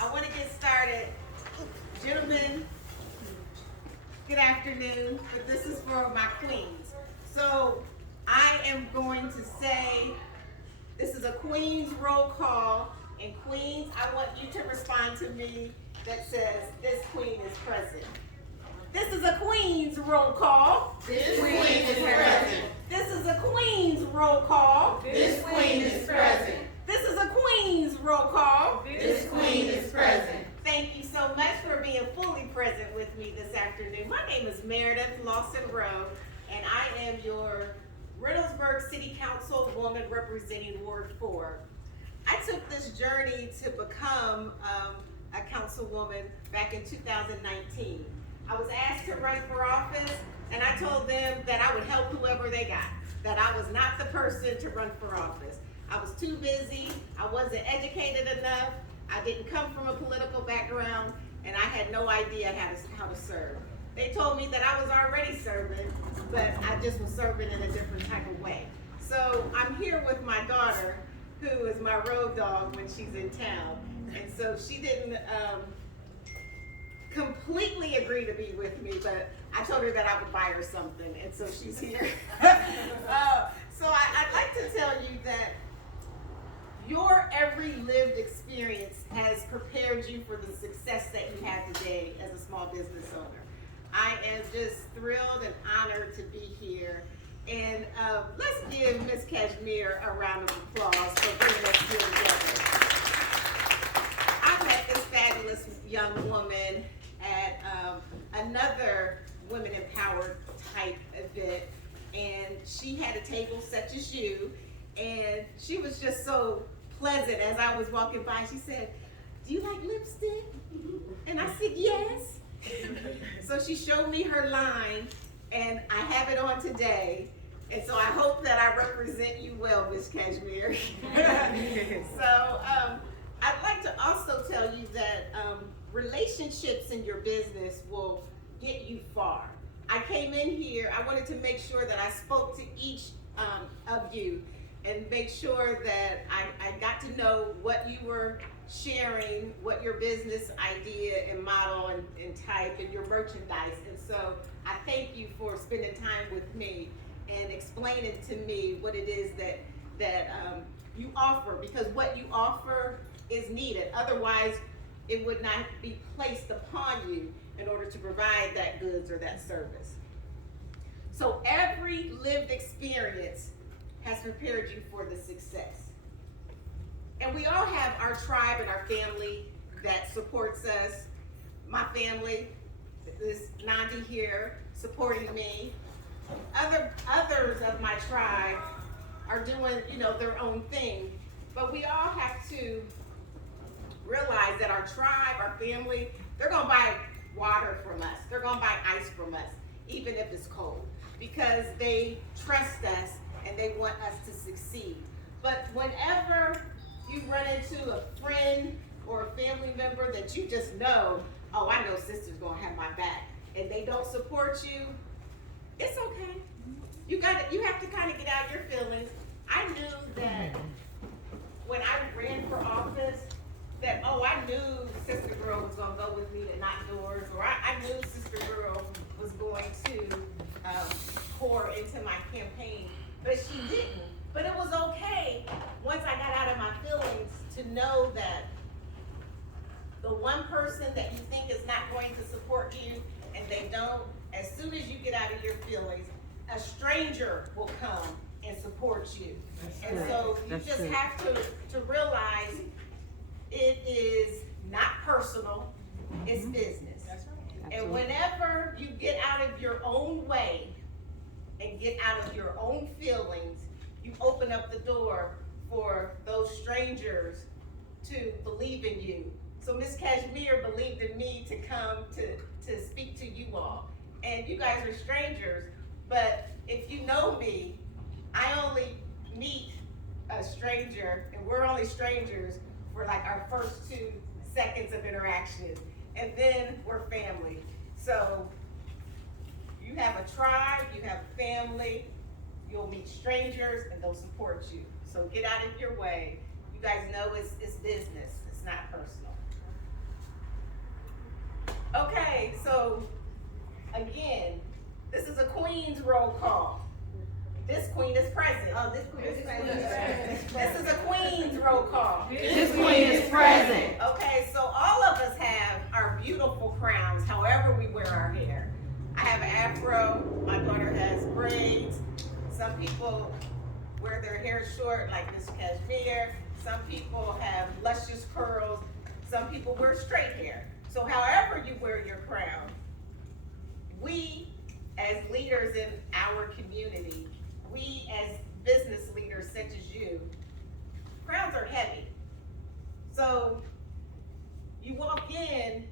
I want to get started. Gentlemen, good afternoon, but this is for my queens. So I am going to say, this is a queen's roll call, and queens, I want you to respond to me that says, this queen is present. This is a queen's roll call. This queen is present. This is a queen's roll call. This queen is present. This is a queen's roll call. This queen is present. Thank you so much for being fully present with me this afternoon. My name is Meredith Lawson-Rowe, and I am your Reynoldsburg City Councilwoman representing Ward 4. I took this journey to become a councilwoman back in 2019. I was asked to run for office, and I told them that I would help whoever they got, that I was not the person to run for office. I was too busy, I wasn't educated enough, I didn't come from a political background, and I had no idea how to serve. They told me that I was already serving, but I just was serving in a different type of way. So I'm here with my daughter, who is my road dog when she's in town, and so she didn't completely agree to be with me, but I told her that I would buy her something, and so she's here. So I'd like to tell you that your every lived experience has prepared you for the success that you have today as a small business owner. I am just thrilled and honored to be here. And let's give Ms. Cashmere a round of applause for bringing us here together. I met this fabulous young woman at another Women Empowered type event, and she had a table such as you, and she was just so pleasant as I was walking by. She said, "Do you like lipstick?" And I said, "Yes." So she showed me her line, and I have it on today. And so I hope that I represent you well, Ms. Cashmere. So I'd like to also tell you that relationships in your business will get you far. I came in here, I wanted to make sure that I spoke to each of you and make sure that I got to know what you were sharing, what your business idea and model and type and your merchandise. And so I thank you for spending time with me and explaining to me what it is that you offer, because what you offer is needed. Otherwise, it would not be placed upon you in order to provide that goods or that service. So every lived experience has prepared you for the success. And we all have our tribe and our family that supports us. My family, this Nandi here, supporting me. Others of my tribe are doing, their own thing. But we all have to realize that our tribe, our family, they're gonna buy water from us. They're gonna buy ice from us, even if it's cold, because they trust us and they want us to succeed. But whenever you run into a friend or a family member that you just know, oh, I know sister's gonna have my back, and they don't support you, it's okay. You have to kind of get out your feelings. I knew that when I ran for office, that, I knew Sister Girl was gonna go with me to knock doors, or I knew Sister Girl was going to pour into my campaign, but she didn't. But it was okay once I got out of my feelings to know that the one person that you think is not going to support you and they don't, as soon as you get out of your feelings, a stranger will come and support you. And so you just have to realize it is not personal, it's business. And whenever you get out of your own way and get out of your own feelings, you open up the door for those strangers to believe in you. So Ms. Cashmere believed in me to come to speak to you all. And you guys are strangers, but if you know me, I only meet a stranger, and we're only strangers for like our first 2 seconds of interaction, and then we're family. So you have a tribe, you have a family, you'll meet strangers, and they'll support you. So get out of your way. You guys know it's business, it's not personal. Okay, so again, this is a Queen's roll call. This queen is present. Oh, this queen is present. This is a Queen's roll call. This queen is present. Okay, so all of us have our beautiful crowns, however we wear our hair. I have an afro, my daughter has braids. Some people wear their hair short like Miss Cashmere. Some people have luscious curls. Some people wear straight hair. So however you wear your crown, we as leaders in our community, we as business leaders such as you, crowns are heavy. So you walk in,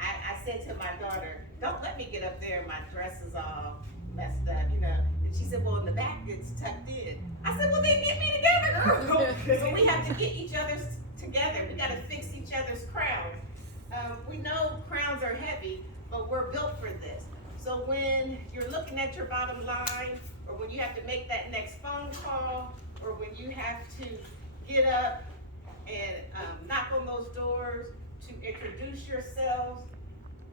I said to my daughter, don't let me get up there and my dress is all messed up, you know. And she said, well, in the back it's tucked in. I said, well, then get me together, girl. So we have to get each other's together. We got to fix each other's crowns. We know crowns are heavy, but we're built for this. So when you're looking at your bottom line, or when you have to make that next phone call, or when you have to get up and knock on those doors to introduce yourselves,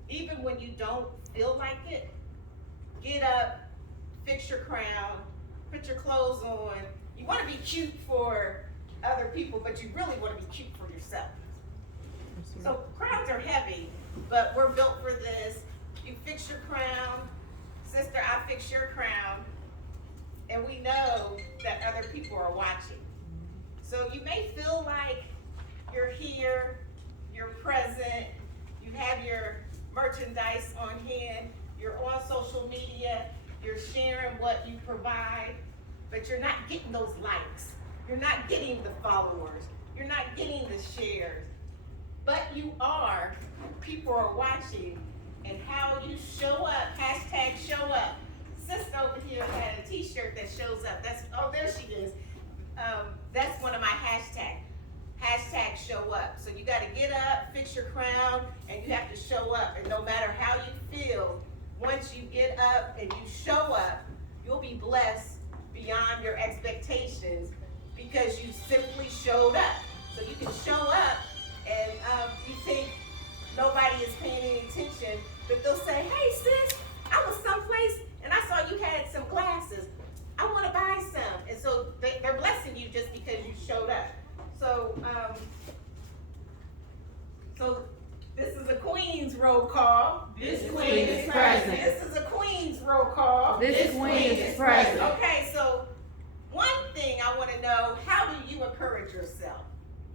even when you don't feel like it, get up, fix your crown, put your clothes on. You want to be cute for other people, but you really want to be cute for yourself. So crowns are heavy, but we're built for this. You fix your crown, sister, I fix your crown, and we know that other people are watching. So you may feel like you're here, you're present, you have your merchandise on hand, you're on social media, you're sharing what you provide, but you're not getting those likes. You're not getting the followers. You're not getting the shares. But you are. People are watching. And how you show up, hashtag show up. Sister over here had a t-shirt that shows up. That's, oh, there she is. That's one of my hashtags. Hashtag show up. So you got to get up, fix your crown, and you have to show up. And no matter how you feel, once you get up and you show up, you'll be blessed beyond your expectations because you simply showed up. So you can show up and you think nobody is paying any attention, but they'll say, hey sis, I was someplace and I saw you had some glasses. I want to buy some. And so they're blessing you just because you showed up. So, this is a Queen's roll call. This queen is present. This is a Queen's roll call. This queen is present. Okay, so one thing I want to know, how do you encourage yourself?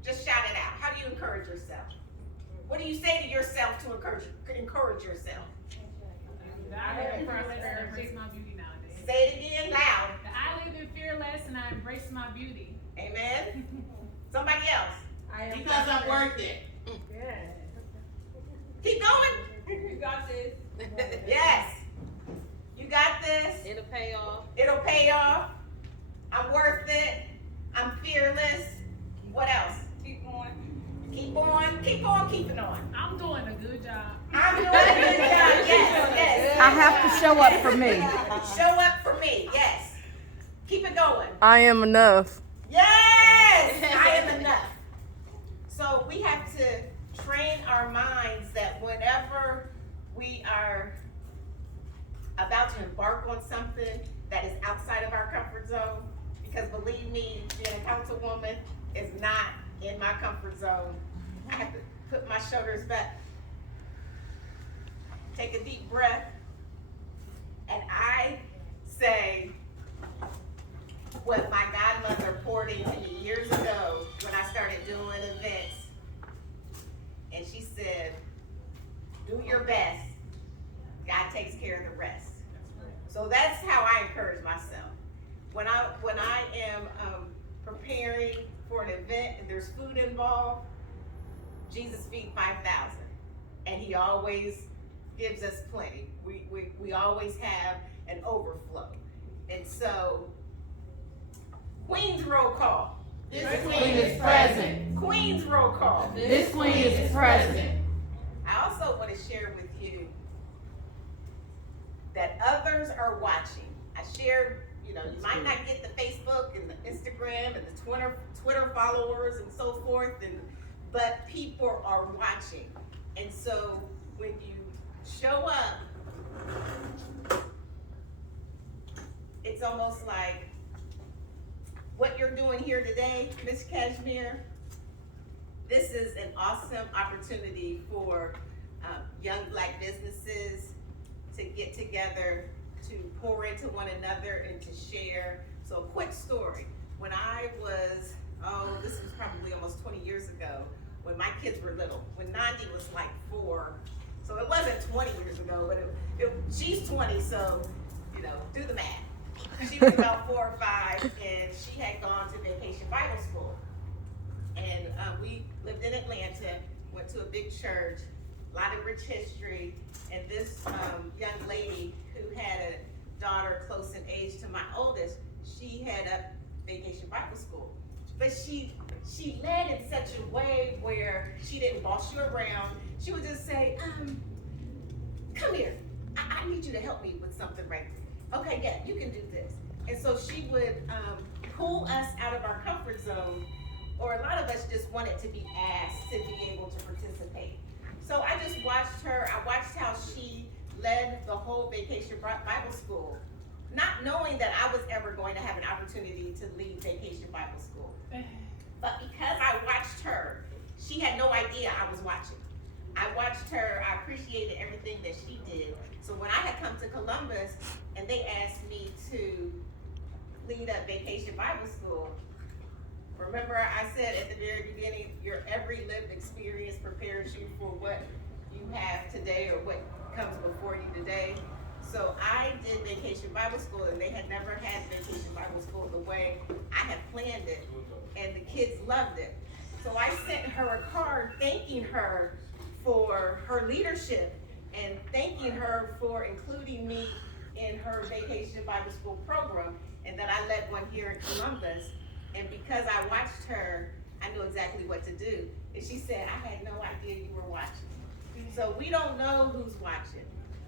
Just shout it out. How do you encourage yourself? What do you say to yourself to encourage yourself? I live in fearless and embrace my beauty nowadays. Say it again loud. I live in fearless and I embrace my beauty. Amen. Somebody else. Because I'm worth it. Keep going. You got this. Yes. You got this. It'll pay off. It'll pay off. I'm worth it. I'm fearless. What else? Keep on. Keep on. Keep on keeping on. I'm doing a good job. I'm doing a good job. Yes. I have to show up for me. Show up for me. Yes. Keep it going. I am enough. Yes. I am enough. So we have to train our minds that whenever we are about to embark on something that is outside of our comfort zone, because believe me, being a councilwoman is not in my comfort zone. I have to put my shoulders back, take a deep breath, and I say what my godmother poured into me years ago when I started doing events. And she said, do your best. God takes care of the rest. So that's how I encourage myself. When I am preparing for an event and there's food involved, Jesus feed 5,000. And he always gives us plenty. We always have an overflow. And so, Queen's roll call. This queen is present. Queen's roll call. This queen is present. I also want to share with you that others are watching. I shared, you might not get the Facebook and the Instagram and the Twitter followers and so forth, but people are watching. And so when you show up, it's almost like what you're doing here today, Ms. Cashmere. This is an awesome opportunity for young Black businesses to get together, to pour into one another and to share. So a quick story. When I was, this was probably almost 20 years ago, when my kids were little, when Nandi was like 4. So it wasn't 20 years ago, but she's 20, so, you know, do the math. She was about 4 or 5, and she had gone to Vacation Bible School. And we lived in Atlanta, went to a big church, a lot of rich history, and this young lady who had a daughter close in age to my oldest, she had a Vacation Bible School. But she led in such a way where she didn't boss you around. She would just say, come here, I need you to help me with something right now. Okay, yeah, you can do this. And so she would pull us out of our comfort zone, or a lot of us just wanted to be asked to be able to participate. So I just watched her, I watched how she led the whole Vacation Bible School, not knowing that I was ever going to have an opportunity to lead Vacation Bible School. But because I watched her, she had no idea I was watching. I watched her, I appreciated everything that she did. So when I had come to Columbus and they asked me to lead up Vacation Bible School, remember I said at the very beginning, your every lived experience prepares you for what you have today or what comes before you today. So I did Vacation Bible School, and they had never had Vacation Bible School the way I had planned it, and the kids loved it. So I sent her a card thanking her for her leadership and thanking her for including me in her Vacation Bible School program, and that I led one here in Columbus. And because I watched her, I knew exactly what to do. And she said, I had no idea you were watching. So we don't know who's watching.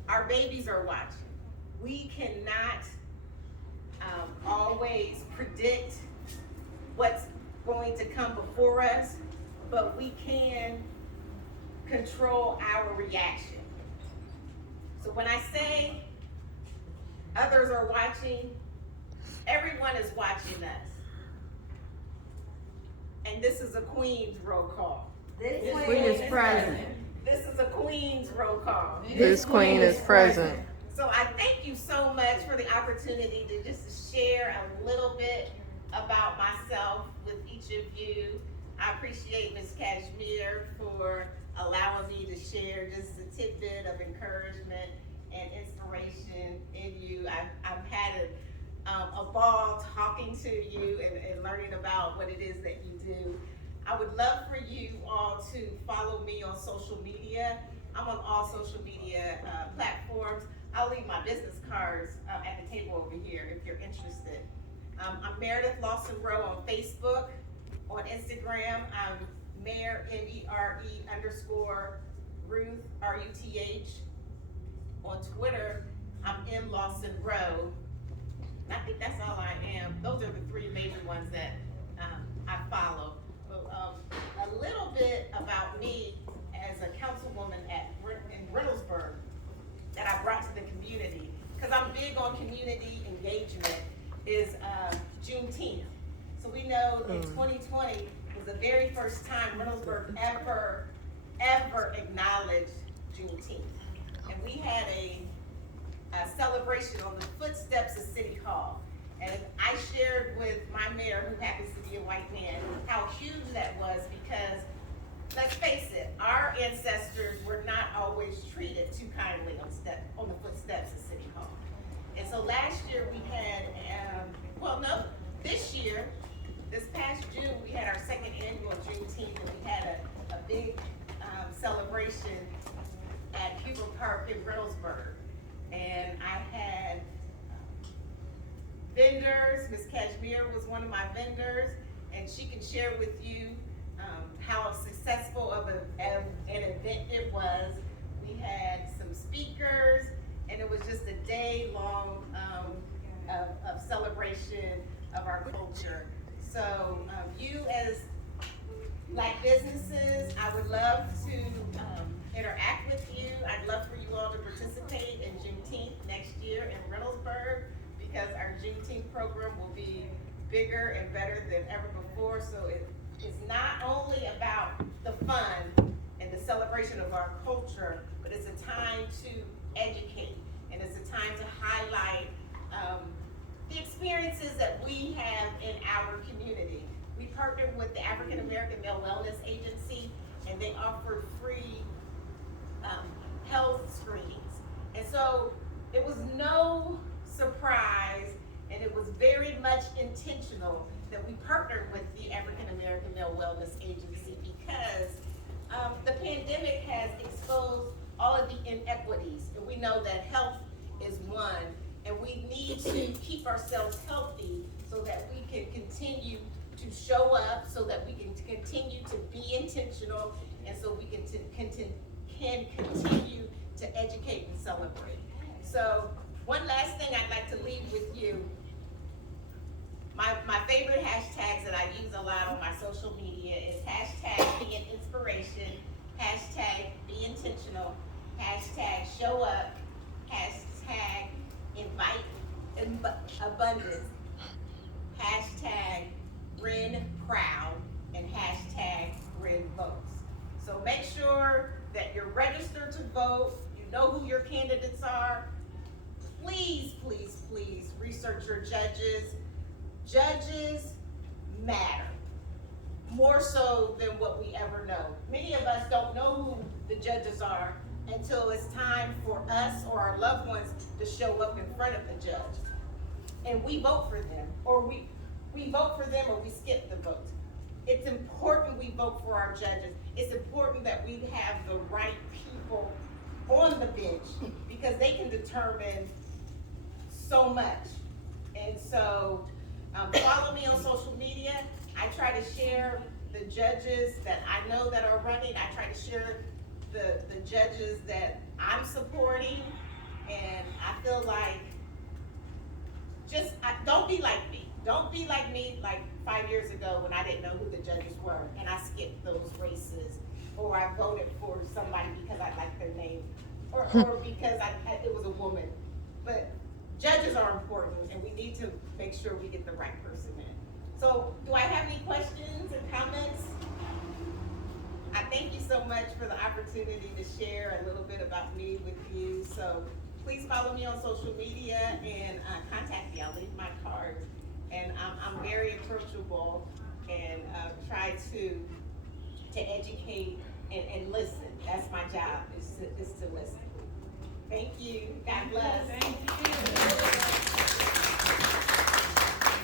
Our babies are watching. We cannot always predict what's going to come before us, but we can control our reaction. So when I say others are watching, everyone is watching us. And this is a Queen's roll call. This queen is present. This is a Queen's roll call. This queen is present. So I thank you so much for the opportunity to just share a little bit about myself with each of you. I appreciate Ms. Cashmere for allowing me to share just a tidbit of encouragement and inspiration in you. I've had a ball talking to you and learning about what it is that you do. I would love for you all to follow me on social media. I'm on all social media platforms. I'll leave my business cards at the table over here if you're interested. I'm Meredith Lawson-Rowe on Facebook. On Instagram, I'm Mere, M-E-R-E _Ruth, R-U-T-H. On Twitter, I'm M Lawson-Rowe. I think that's all I am. Those are the 3 major ones that I follow. A little bit about me as a councilwoman in Reynoldsburg that I brought to the community, because I'm big on community engagement, is Juneteenth. So we know in 2020 was the very first time Reynoldsburg ever acknowledged Juneteenth. And we had a celebration on the footsteps of City Hall. And I shared with my mayor, who happens to be a white man, how huge that was, because let's face it, our ancestors were not always treated too kindly on the footsteps of City Hall. And so last year we had, this past June, we had our 2nd annual Juneteenth, and we had a big celebration at Huber Park in Reynoldsburg. And I had vendors. Ms. Cashmere was one of my vendors, and she can share with you how successful of an event it was. We had some speakers, and it was just a day-long of celebration of our culture. So you as Black businesses, I would love to interact with you. I'd love for you all to next year in Reynoldsburg because our Juneteenth program will be bigger and better than ever before. So it is not only about the fun and the celebration of our culture, but it's a time to educate, and it's a time to highlight the experiences that we have in our community. We partnered with the African American Male Wellness Agency, and they offered free health screenings. And so it was no surprise, and it was very much intentional that we partnered with the African American Male Wellness Agency because the pandemic has exposed all of the inequities, and we know that health is one, and we need to keep ourselves healthy so that we can continue to show up, so that we can continue to be intentional, and so we can continue to educate and celebrate. So one last thing I'd like to leave with you. My favorite hashtags that I use a lot on my social media is hashtag be an inspiration, hashtag be intentional, hashtag show up, hashtag invite abundance, hashtag Ren proud, and hashtag Ren votes. So make sure that you're registered to vote, you know who your candidates are. Please, please, please research your judges. Judges matter, more so than what we ever know. Many of us don't know who the judges are until it's time for us or our loved ones to show up in front of the judge. And we vote for them, or we vote for them, or we skip the vote. It's important we vote for our judges. It's important that we have the right people on the bench because they can determine so much. And so follow me on social media. I try to share the judges that I know that are running. I try to share the judges that I'm supporting. And I feel like don't be like me. Don't be like me like 5 years ago when I didn't know who the judges were and I skipped those races, or I voted for somebody because I liked their name, or because it was a woman. But judges are important, and we need to make sure we get the right person in. So do I have any questions and comments? I thank you so much for the opportunity to share a little bit about me with you. So please follow me on social media and contact me. I'll leave my cards. And I'm very approachable and try to educate and listen. That's my job, is to listen. Thank you. God bless. Thank you.